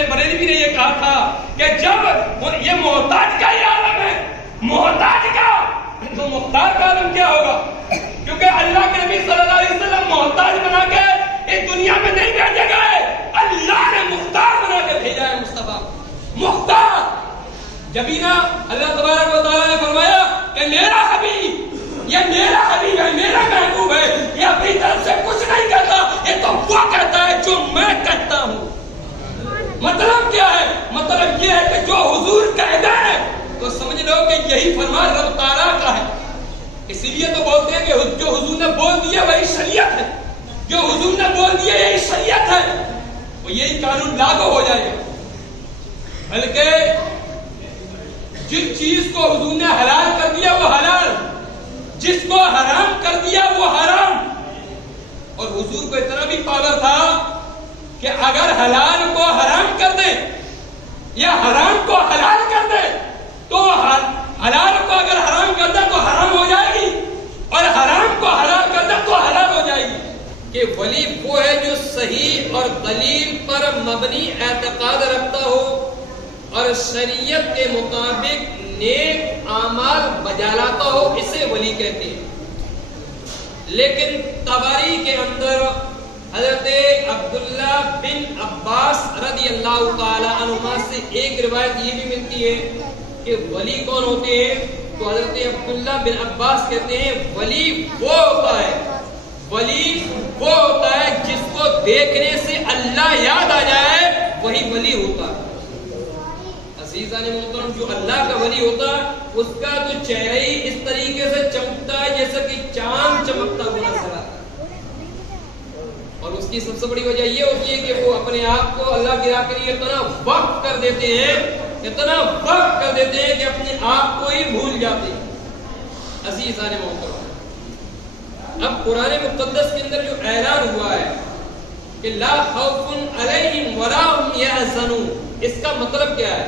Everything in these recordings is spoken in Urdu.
احمد بریلوی نے یہ کہا تھا کہ جب یہ محتاج کا ہی عالم ہے، محتاج کا، تو مختار کا عالم کیا ہوگا؟ کیونکہ اللہ کے نبی صلی اللہ علیہ وسلم محتاج بنا کے اس دنیا میں نہیں بھیجے گئے، اللہ نے مختار بنا کے بھیجا ہے، مصطفیٰ مختار۔ جبھی نا اللہ تبارک و تعالیٰ نے فرمایا کہ میرا حبیب، یہ میرا حبیب ہے، میرا محبوب ہے، یہ اپنی طرف سے کچھ نہیں کرتا، یہ تو وہ کہتا ہے جو میں کہتا ہوں۔ مطلب کیا ہے؟ مطلب یہ ہے کہ جو حضور کہہ دیں تو سمجھ لو کہ یہی فرمان رب تعالیٰ کا ہے۔ اسی لیے تو بولتے ہیں کہ جو حضور نے بول دیا وہی شریعت ہے، جو حضور نے بول دیا یہی شریعت ہے، وہ یہی قانون لاگو ہو جائے گا۔ بلکہ جس چیز کو حضور نے حلال کر دیا وہ حلال، جس کو حرام کر دیا وہ حرام۔ اور حضور کو اتنا بھی پاور تھا کہ اگر حلال کو حرام کر دیں یا حرام کو حلال کر دیں تو حلال کو اگر حرام کر دیں تو حرام ہو جائے گی، اور حرام کو حلال کر دیں تو حلال ہو جائے گی۔ کہ ولی وہ ہے جو صحیح اور دلیل پر مبنی اعتقاد رکھتا ہو اور شریعت کے مطابق نیک اعمال بجا لاتا ہو، اسے ولی کہتے ہیں۔ لیکن طبری کے اندر حضرت عبداللہ بن عباس رضی اللہ تعالی عنہما سے ایک روایت یہ بھی ملتی ہے کہ ولی کون ہوتے ہیں؟ تو حضرت عبداللہ بن عباس کہتے ہیں ولی وہ ہوتا ہے، ولی وہ ہوتا ہے جس کو دیکھنے سے اللہ یاد آ جائے، وہی ولی ہوتا ہے۔ عزیزان محترم، جو اللہ کا ولی ہوتا ہے اس کا تو چہرہ ہی اس طریقے سے چمکتا ہے جیسا کہ چاند چمکتا ہوا نظر آتا ہے، اور اس کی سب سے بڑی وجہ یہ ہوتی ہے کہ وہ اپنے آپ کو اللہ کی راہ کے لیے اتنا وقف کر دیتے ہیں، اتنا وقف کر دیتے ہیں کہ اپنے آپ کو ہی بھول جاتے ہیں۔ عزیزان محترم، اب قرآن مقدس کے اندر جو اعلان ہوا ہے کہ لا خوف علیہم ولا هم یحزنون، اس کا مطلب کیا ہے؟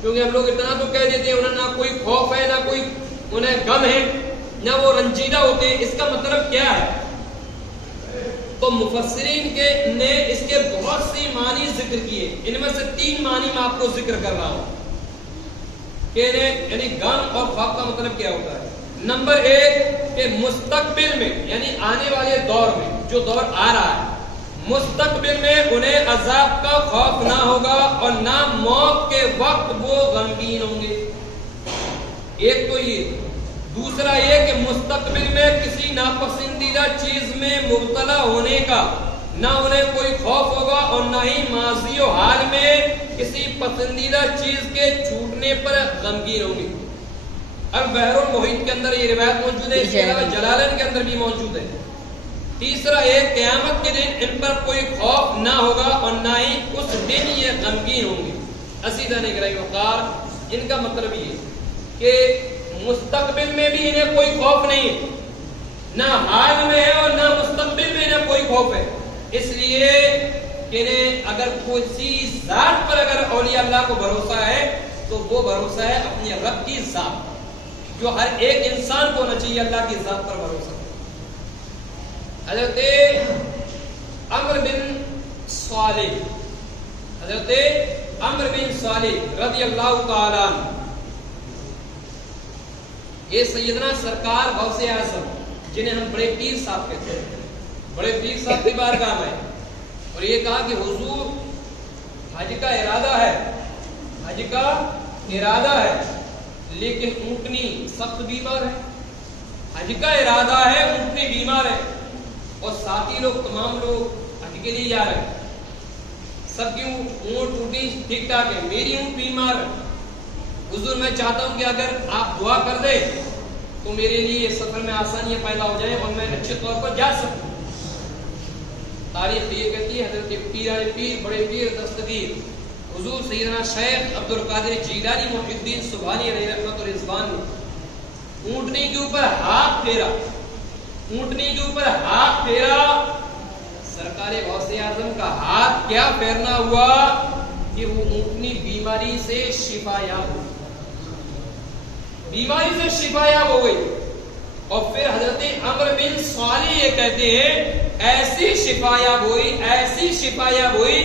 کیونکہ ہم لوگ اتنا تو کہہ دیتے ہیں انہیں نہ کوئی خوف ہے، نہ کوئی انہیں غم ہے، نہ وہ رنجیدہ ہوتے ہیں، اس کا مطلب کیا ہے؟ تو مفسرین نے اس کے بہت سی معنی ذکر کیے، ان میں سے 3 معنی میں آپ کو ذکر کر رہا ہوں کہ یعنی غم اور خوف کا مطلب کیا ہوتا ہے۔ نمبر 1 کہ مستقبل میں یعنی آنے والے دور میں، جو دور آ رہا ہے، مستقبل میں انہیں عذاب کا خوف نہ ہوگا اور نہ موت کے وقت وہ غمگین ہوں گے۔ ایک تو یہ، دوسرا یہ کہ مستقبل میں کسی ناپسندیدہ چیز میں مبتلا ہونے کا نہ انہیں کوئی خوف ہوگا اور نہ ہی ماضی و حال میں کسی پسندیدہ چیز کے چھوٹنے پر غمگین ہوں گے۔ البحر المحیط کے اندر یہ روایت موجود ہے، اس کے علاوہ جلالین کے اندر بھی موجود ہے۔ تیسرا ایک قیامت کے دن ان پر کوئی خوف نہ ہوگا اور نہ ہی اس دن یہ غمگین ہوں گے۔ عزیزان گرامی وقار، ان کا مطلب یہ کہ مستقبل میں بھی انہیں کوئی خوف نہیں ہے، نہ حال میں ہے اور نہ مستقبل میں انہیں کوئی خوف ہے، اس لیے کہ انہیں اگر کوئی ذات پر اگر اولیاء اللہ کو بھروسہ ہے تو وہ بھروسہ ہے اپنی رب کی ذات، جو ہر ایک انسان کو ہونا چاہیے اللہ کی ذات پر بھروسہ۔ حضرت عمرو بن صالح رضی اللہ تعالی عنہ، یہ سیدنا سرکار غوث اعظم جنہیں ہم بڑے پیر صاحب کہتے ہیں، بڑے پیر صاحب کی بارگاہ میں اور یہ کہا کہ حضور حج کا ارادہ ہے لیکن اونٹنی سخت بیمار ہے، حج کا ارادہ ہے، اونٹنی بیمار ہے اور ساتھی لوگ تمام لوگ حج کے لیے جا رہے ہیں، سب کی اونٹ اونٹی ٹھیک ٹھاک ہے، میری اونٹ بیمار ہے، حضور میں چاہتا ہوں کہ اگر آپ دعا کر دیں تو میرے لیے سفر میں آسانیاں پیدا ہو جائیں اور میں اچھے طور پر جا سکوں۔ تاریخ یہ کہتی ہے حضرت پیر بڑے پیر دستگیر حضور سیدنا شیخ عبد القادر جیلانی محی الدین سبحانی علیہ رحمت و رضوان نے اونٹنی کے اوپر ہاتھ پھیرا، سرکار غوث اعظم کا ہاتھ کیا پھیرنا ہوا کہ وہ اونٹنی بیماری سے شفا یاب ہو گئی۔ اور پھر حضرت عمرو بن صالح یہ کہتے ہیں ایسی شفا یاب ہوئی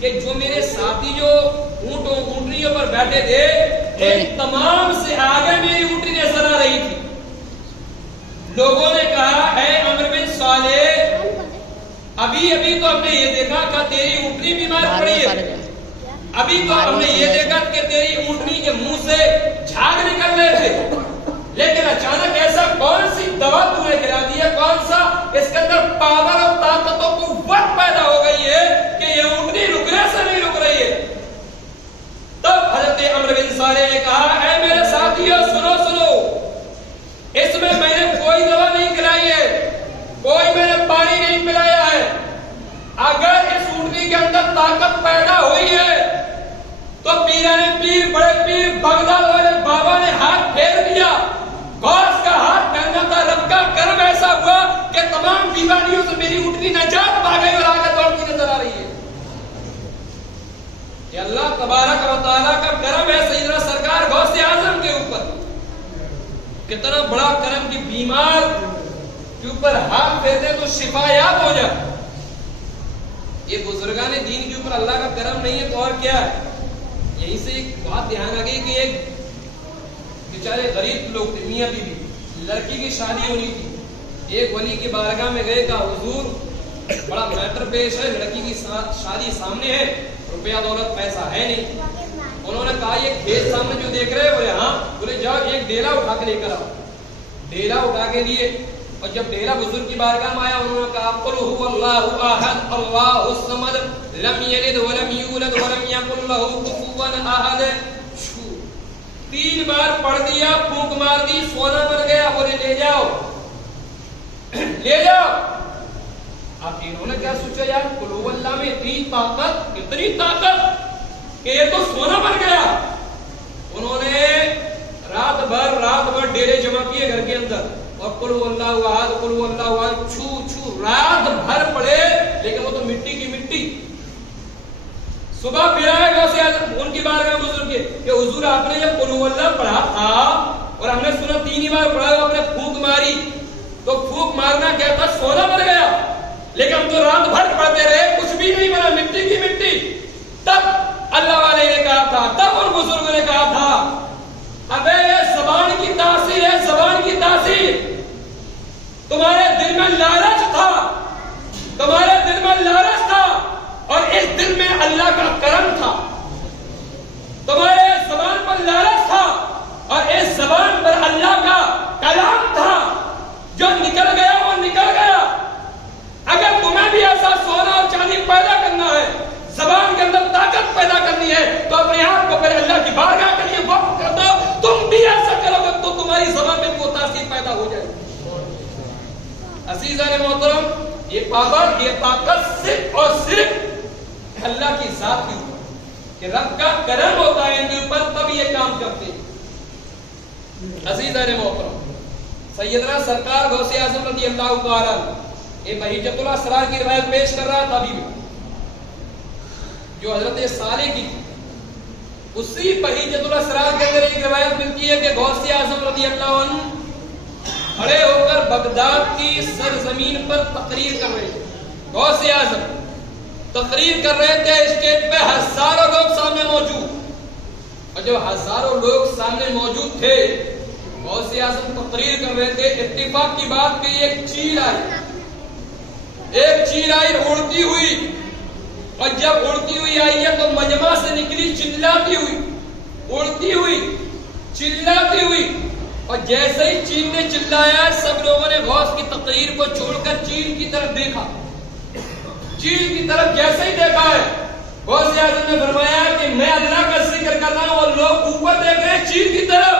کہ کہ جو میرے ساتھی جو اونٹنیوں پر بیٹھے تھے ان تمام سے آگے میری اونٹنی نظر آ رہی تھی. لوگوں نے کہا اے عمرو بن صالح ابھی تو ہم نے یہ دیکھا کہ تیری اونٹنی بیمار پڑی ہے, ابھی تو ہم نے یہ دیکھا کہ تیری اونٹنی کے منہ سے جھاگ نکل رہے تھے, لیکن اچانک ایسا کون سی دوا تم نے کھلا دی ہے, کون سا اس کے اندر پاور اور طاقت و قوت پیدا ہو گئی ہے کہ یہ اونٹنی رکنے سے نہیں رک رہی ہے. تب حضرت عمرو بن صالح نے کہا اے میرے ساتھیوں سنو, اس میں نے کوئی دوا نہیں کھلائی ہے, کوئی میں نے پانی نہیں پلایا ہے. اگر اس اونٹنی کے اندر طاقت پیدا ہوئی ہے تو پیران پیر بڑے پیر بغداد والے بابا نے ہاتھ پھیر دیا, غوث کا ہاتھ پھیرنا تھا, رب کا کرم ایسا ہوا کہ تمام بیماریوں سے میری اونٹنی نجات پا گئی اور آگے دوڑتی نظر آ رہی ہے. یہ اللہ تبارک و تعالیٰ کا کرم ہے سیدنا سرکار غوث اعظم کے اوپر. کتنا بڑا کرم کی بیمار کے اوپر ہاتھ پھیرتے تو شفا یاب ہو جائے. یہ بزرگان دین کے اوپر اللہ کا کرم نہیں ہے تو اور کیا ہے. یہیں سے ایک بات دھیان آ گئی کہ ایک بیچارے غریب لوگ تھے, میاں بیوی, لڑکی کی شادی ہونی تھی. ایک ولی کی بارگاہ میں گئے, کہا حضور بڑا میٹر پیش ہے, لڑکی کی شادی سامنے ہے, روپیہ دولت پیسہ ہے نہیں. انہوں نے کہا یہ کھیت سامنے جو دیکھ رہے ہیں, بولے ہاں, بولے جاؤ ایک ڈیلا اٹھا کے لے کر آؤ. ڈیلا اٹھا کے لیے, اور جب ڈیلا بزرگ کی بارگاہ میں آیا انہوں نے کہا قل هو اللہ احد اللہ الصمد لم یلد ولم یولد ولم یکن له کفوا احد. 3 بار پڑھ دیا, پھونک مار دی, سونا بن گیا. بولے لے جاؤ لے جاؤ. اب انہوں نے کیا سوچا یار قل هو اللہ میں اتنی طاقت کہ یہ تو سونا بن گیا. انہوں نے رات بھر ڈیرے جمع کیے گھر کے اندر اور قل هو اللہ احد قل هو اللہ احد چھو رات بھر پڑے, لیکن وہ تو مٹی کی مٹی. صبح پھر آئے غوث اعظم ان کی بارگاہ بزرگ کے کہ حضور آپ نے جب قل هو اللہ پڑھا تھا اور ہم نے سنا 3 بار پڑھا, آپ نے پھونک ماری تو پھونک مارنا کیا تھا, سونا بن گیا. لیکن ہم تو رات بھر پڑھتے رہے, کچھ بھی نہیں بنا, مٹی کی مٹی. تب اللہ والے نے کہا تھا, تب ان بزرگوں نے کہا تھا ابے یہ زبان کی تاثیر ہے, زبان کی تاثیر. تمہارے دل میں لالچ تھا, تمہارے دل میں لالچ تھا, اور اس دل میں اللہ کا کرم تھا. تمہارے زبان پر لالچ تھا اور اس زبان پر اللہ کا کلام تھا. جو نکل گیا وہ نکل گیا. اگر تمہیں بھی ایسا سونا اور چاندی پیدا کرنا ہے, زبان کے اندر طاقت پیدا کرنی ہے, تو اپنے آپ کو پہلے اللہ کی بارگاہ کے لیے وقف کر دو. تم بھی ایسا کرو گے تو تمہاری زبان میں وہ تاثیر پیدا ہو جائے. عزیزان محترم, یہ پاور, یہ طاقت صرف اور صرف اللہ کی ذات کی اوپر, کہ رب کا کرم ہوتا ہے ان کے اوپر, تب یہ کام کرتے ہیں. عزیزان محترم, سیدنا سرکار غوث اعظم رضی اللہ تعالیٰ یہ بہیجۃ الاسرار کی روایت پیش کر رہا تھا ابھی بھی, جو حضرت صالح کی, اسی بہیجۃ الاسرار کے اندر ایک روایت ملتی ہے کہ غوث اعظم رضی اللہ عنہ کھڑے ہو کر بغداد کی سرزمین پر تقریر کر رہے تھے. غوث اعظم تقریر کر رہے تھے, اسٹیج پہ ہزاروں لوگ سامنے موجود, اور جب ہزاروں لوگ سامنے موجود تھے, غوث اعظم تقریر کر رہے تھے. اتفاق کی بات کہ ایک چیل آئی اڑتی ہوئی, اور جب اڑتی ہوئی آئی ہے تو مجمع سے نکلی چلاتی ہوئی, اڑتی ہوئی چلاتی ہوئی. اور جیسے ہی چیل نے چلایا, سب لوگوں نے غوث کی تقریر کو چھوڑ کر چیل کی طرف دیکھا. چیل کی طرف جیسے ہی دیکھا ہے, غوث اعظم نے فرمایا کہ میں اللہ کا ذکر کر رہا ہوں اور لوگ اوپر دیکھ رہے ہیں چیل کی طرف.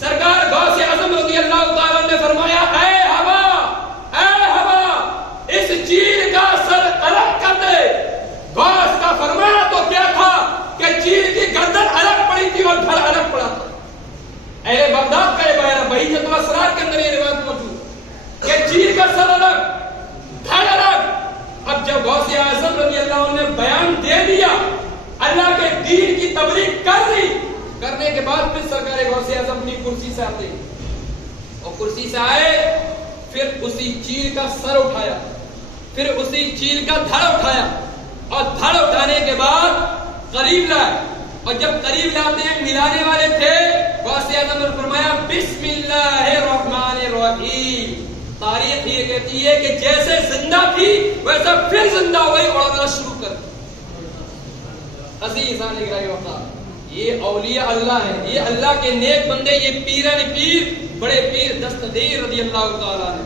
سرکار غوث اعظم رضی اللہ تعالیٰ نے فرمایا اے ہوا, اس چیل کا سر الگ کر دے. غوث کا فرمایا تو کیا تھا کہ چیل کی گردن الگ پڑی تھی اور گھر الگ پڑا تھا. اہل بغداد کا یہ بیان ہے, بہیجۃ الاسرار کے اندر یہ روایت موجود کہ چیل کا سر الگ, دھڑ الگ. اب جب غوث اعظم رضی اللہ عنہ نے بیان دے دیا, اللہ کے دین کی تبلیغ کر دی, کرنے کے بعد پھر سرکار غوث اعظم اپنی کرسی سے آتے, اور کرسی سے آئے, پھر اسی چیل کا سر اٹھایا, پھر اسی چیل کا دھڑ اٹھایا, اور دھڑ اٹھانے کے بعد قریب لائے، اور جب قریب لاتے ہیں ملانے والے تھے، غوث اعظم نے فرمایا بسم اللہ الرحمن الرحیم۔ تاریخ یہ کہتی ہے کہ جیسے زندہ تھی ویسا پھر زندہ ہوئی اور اڑنا شروع کر دی۔ عزیزان گرامی وفا، یہ اولیاء اللہ ہیں، یہ اللہ کے نیک بندے، یہ پیران پیر، بڑے پیر دستگیر رضی اللہ تعالیٰ عنہ۔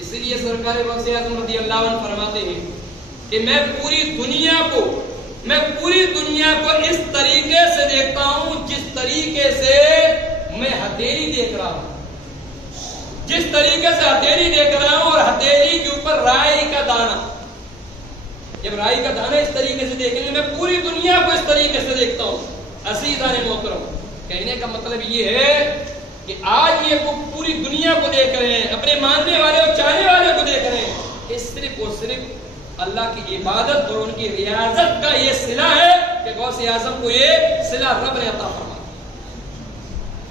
اس لیے سرکار غوث اعظم رضی اللہ عنہ فرماتے ہیں کہ میں پوری دنیا کو اس طریقے سے دیکھتا ہوں جس طریقے سے میں ہتھیلی دیکھ رہا ہوں، جس طریقے سے ہتھیلی دیکھ رہا ہوں، اور ہتھیلی کے اوپر رائی کا دانہ، جب رائی کا دانہ اس طریقے سے دیکھیں گے، میں پوری دنیا کو اس طریقے سے دیکھتا ہوں۔ عزیزان محترم، کہنے کا مطلب یہ ہے کہ آج یہ پوری دنیا کو دیکھ رہے ہیں، اپنے ماننے والے اور چاہنے والے کو دیکھ رہے ہیں، کہ صرف اور صرف اللہ کی عبادت اور ان کی ریاضت کا یہ صلہ ہے کہ غوث اعظم کو یہ صلہ رب نے عطا فرمایا۔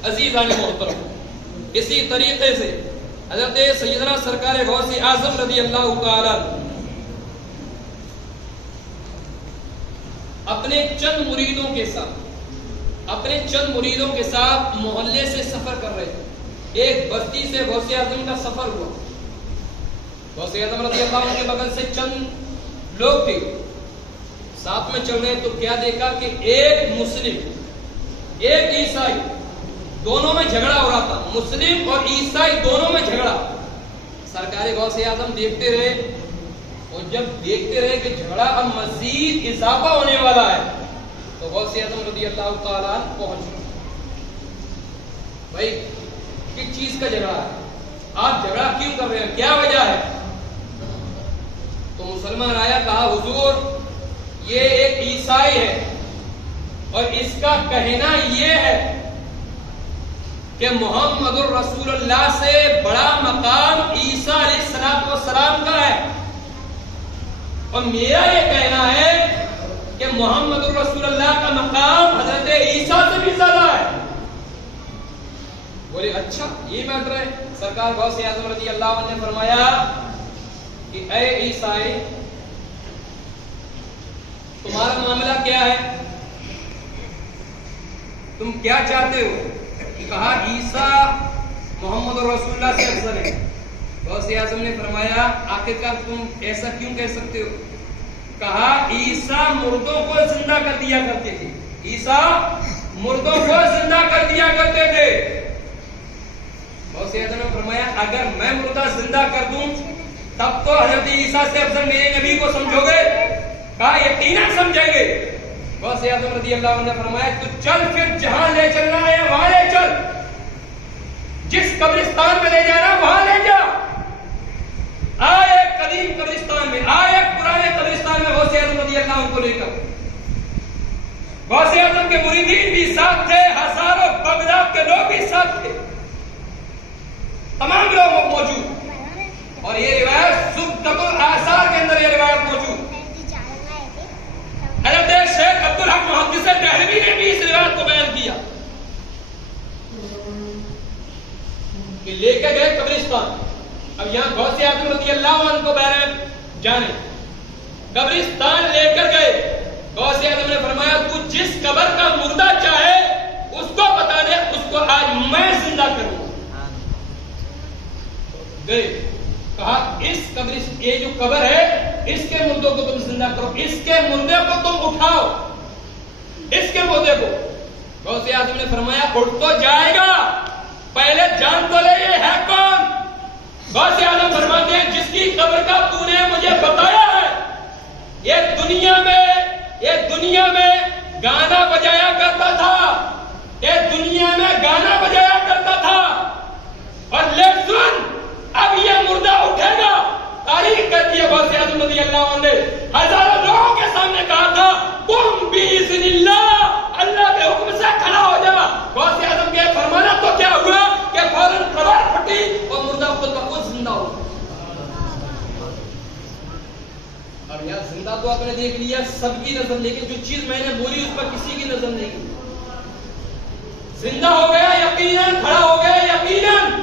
عزیزان محترم، اسی طریقے سے حضرت سیدنا سرکار غوث اعظم رضی اللہ تعالی اپنے چند مریدوں کے ساتھ محلے سے سفر کر رہے تھے۔ ایک بستی سے غوث اعظم کا سفر ہوا۔ غوث اعظم رضی اللہ عنہ کے بغل سے چند لوگ تھے، ساتھ میں چل رہے، تو کیا دیکھا کہ ایک مسلم ایک عیسائی، دونوں میں جھگڑا ہو رہا تھا، مسلم اور عیسائی دونوں میں جھگڑا۔ سرکار غوث اعظم دیکھتے رہے، اور جب دیکھتے رہے کہ جھگڑا اب مزید اضافہ ہونے والا ہے، تو غوث اعظم رضی اللہ تعالیٰ پہنچ گئے۔ بھائی کس چیز کا جھگڑا ہے؟ آپ جھگڑا کیوں کر رہے ہیں؟ کیا وجہ ہے؟ تو مسلمان آیا، کہا حضور یہ ایک عیسائی ہے اور اس کا کہنا یہ ہے کہ محمد الرسول اللہ سے بڑا مقام عیسیٰ علیہ السلام کا ہے، اور میرا یہ کہنا ہے کہ محمد الرسول اللہ کا مقام حضرت عیسیٰ سے بھی زیادہ ہے۔ بولے اچھا یہ میٹر ہے؟ سرکار غوث اعظم رضی اللہ عنہ نے فرمایا کہ اے عیسائی، تمہارا معاملہ کیا ہے؟ تم کیا چاہتے ہو؟ کہا عیسیٰ محمد رسول اللہ سے افضل ہے۔ غوث اعظم نے فرمایا آخرکار تم ایسا کیوں کہہ سکتے ہو؟ کہا عیسیٰ مردوں کو زندہ کر دیا کرتے تھے، عیسیٰ مردوں کو زندہ کر دیا کرتے تھے۔ غوث اعظم نے فرمایا اگر میں مردہ زندہ کر دوں تب تو حضرت عیسیٰ سے افضل میرے نبی کو سمجھو گے؟ کہا یقیناً سمجھیں گے۔ غوث اعظم رضی اللہ عنہ نے فرمایا تو چل پھر جہاں لے چلنا ہے وہاں لے چل، جس قبرستان میں لے جانا وہاں لے جا۔ آئے قدیم قبرستان میں، آئے پرانے قبرستان میں غوث اعظم رضی اللہ عنہ کو لے کر۔ غوث اعظم کے مریدین بھی ساتھ تھے، ہزاروں بغداد کے لوگ بھی ساتھ تھے، تمام لوگ موجود، اور یہ روایت زبدۃ الآثار کے اندر یہ روایت موجود۔ حضرت شیخ عبدالحق محدث دہلوی نے بھی اس روایت کو بیان کیا کہ لے کے گئے قبرستان۔ اب یہاں غوث اعظم رضی اللہ عنہ کو بہرحال جانے، قبرستان لے کر گئے۔ غوث اعظم نے فرمایا تو جس قبر کا مردہ چاہے اس کو بتا دے، اس کو آج میں زندہ کروں گا۔ گئے، کہا اس قبر، یہ جو قبر ہے اس کے مردوں کو تم زندہ کرو، اس کے مردے کو تم اٹھاؤ، اس کے مردے کو۔ غوث اعظم نے فرمایا اٹھ تو جائے گا، پہلے جان تو لے یہ ہے کون؟ غوث اعظم فرماتے ہیں جس کی قبر کا تو نے مجھے بتایا ہے، یہ دنیا میں گانا بجایا کرتا تھا، یہ دنیا میں گانا بجایا کرتا تھا، اور لے سن اب یہ مردہ اٹھے گا۔ تاریخ کہتی ہے غوث اعظم رضی اللہ عنہ نے ہزاروں لوگوں کے سامنے کہا تھا قم باذن اللہ، اللہ کے حکم سے کھڑا ہو جا۔ غوث اعظم کے فرمانا تو کیا ہوا کہ فوراً قبر پھٹی اور مردہ خود بخود زندہ ہو۔ اب یہاں زندہ تو آپ نے دیکھ لیا سب کی نظر، لیکن جو چیز میں نے بولی اس پر کسی کی نظر نہیں۔ زندہ ہو گیا یقیناً، کھڑا ہو گیا یقیناً،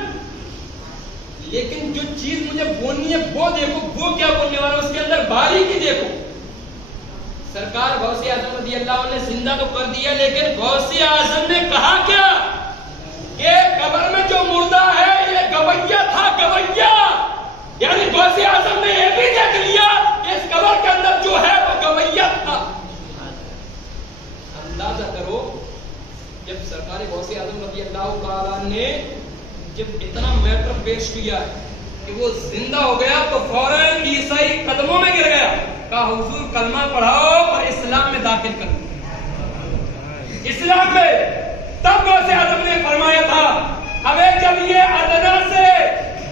لیکن جو چیز مجھے بولنی ہے وہ دیکھو، وہ کیا بولنے والا، اس کے اندر باریکی دیکھو۔ سرکار غوث اعظم رضی اللہ عنہ نے زندہ تو کر دیا، لیکن غوث اعظم نے کہا کیا کہ قبر میں جو مردہ ہے یہ گویا تھا، گویا، یعنی غوث اعظم نے یہ بھی دیکھ لیا کہ اس قبر کے اندر جو ہے وہ گویا تھا۔ اندازہ کرو جب سرکار غوث اعظم رضی اللہ تعالیٰ نے جب اتنا میٹر پیش کیا کہ وہ زندہ ہو گیا تو فوراً عیسائی قدموں میں گر گیا، کہا حضور کلمہ پڑھاؤ اور اسلام میں داخل کر دو، اسلام میں۔ تب غوث اعظم نے فرمایا تھا ہمیں جب یہ ادنا سے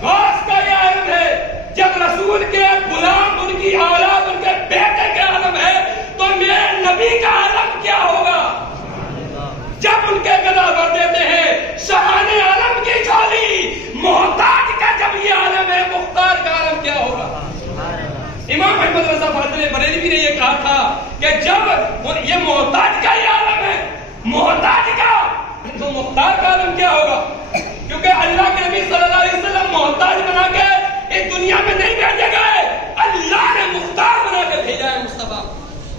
غوث کا یہ علم ہے، جب رسول کے غلام ان کی اولاد ان کے بیٹے کا علم ہے تو میرے نبی کا علم کیا ہوگا؟ جب ان کے گدا بھر دیتے ہیں شاہان عالم کی جھولی، محتاج کا جب یہ عالم ہے مختار کا عالم کیا ہوگا؟ امام احمد رضا فاضل بریلوی نے یہ کہا تھا کہ جب یہ محتاج کا یہ عالم ہے، محتاج کا، تو مختار کا عالم کیا ہوگا؟ کیونکہ اللہ کے نبی صلی اللہ علیہ وسلم محتاج بنا کے اس دنیا میں نہیں بھیجے گئے، اللہ نے مختار بنا کے بھیجا ہے، مصطفیٰ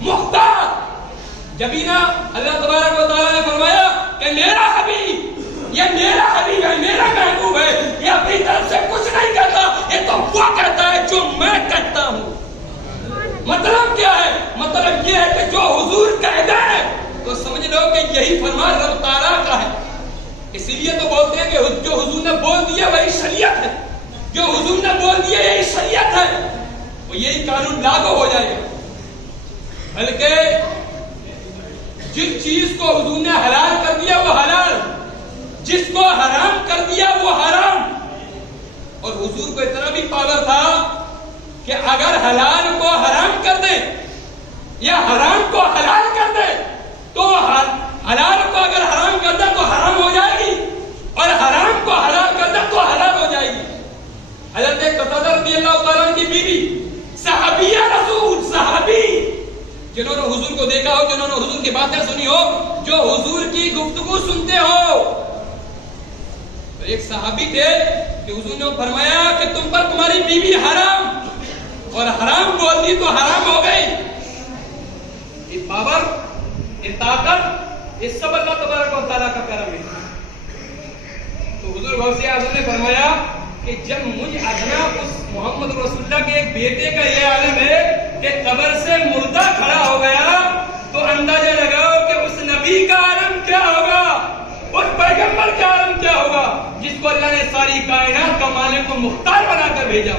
مختار۔ جبھی نا اللہ تبارک و تعالیٰ نے فرمایا کہ میرا حبیب، یہ میرا حبیب ہے، میرا محبوب ہے، یہ اپنی طرف سے کچھ نہیں کہتا، یہ تو وہ کہتا ہے جو میں کہتا ہوں۔ مطلب کیا ہے؟ مطلب یہ ہے کہ جو حضور کہہ دے تو سمجھ لو کہ یہی فرمان رب تعالیٰ کا ہے۔ اسی لیے تو بولتے ہیں کہ جو حضور نے بول دیا وہی شریعت ہے، جو حضور نے بول دیا یہی شریعت ہے، وہ یہی قانون لاگو ہو جائے گا۔ بلکہ جس چیز کو حضور نے حلال کر دیا وہ حلال، جس کو حرام کر دیا وہ حرام۔ اور حضور کو اتنا بھی پاور تھا کہ اگر حلال کو حرام کر دے یا حرام کو حلال کر دے تو حلال کو اگر حرام کر دے تو حرام ہو جائے گی، اور حرام کو حلال کر دے تو حلال ہو جائے گی۔ حضرت قتادہ رضی اللہ تعالیٰ عنہ کی بیوی صحابیہ رسول، صحابی جنہوں نے حضور کو دیکھا ہو، جنہوں نے حضور کی باتیں سنی ہو، جو حضور کی گفتگو سنتے ہو، تو ایک صحابی تھے کہ حضور نے فرمایا کہ تم پر تمہاری بیوی حرام، اور حرام بول دی تو حرام ہو گئی۔ یہ پاور، یہ طاقت، یہ سب اللہ تبارک و تعالیٰ کا کرم ہے۔ تو حضور غوث اعظم نے فرمایا کہ جب مجھ ادنا اس محمد رسول اللہ کے ایک بیٹے کا یہ عالم ہے کہ قبر سے مردہ کھڑا ہو گیا، تو اندازہ لگاؤ کہ اس نبی کا عالم کیا ہوگا، اس پیغمبر کا عالم کیا ہوگا جس کو اللہ نے ساری کائنات کا مالک و مختار بنا کر بھیجا۔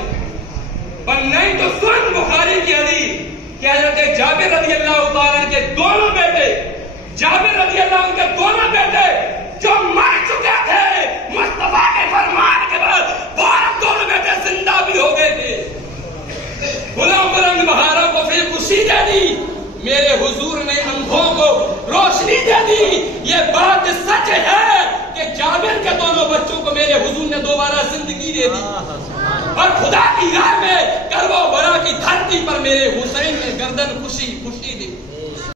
پر نہیں تو سن بخاری کی حدیث کہ حضرت جابر رضی اللہ تعالیٰ کے دونوں بیٹے، جابر رضی اللہ عنہ کے دونوں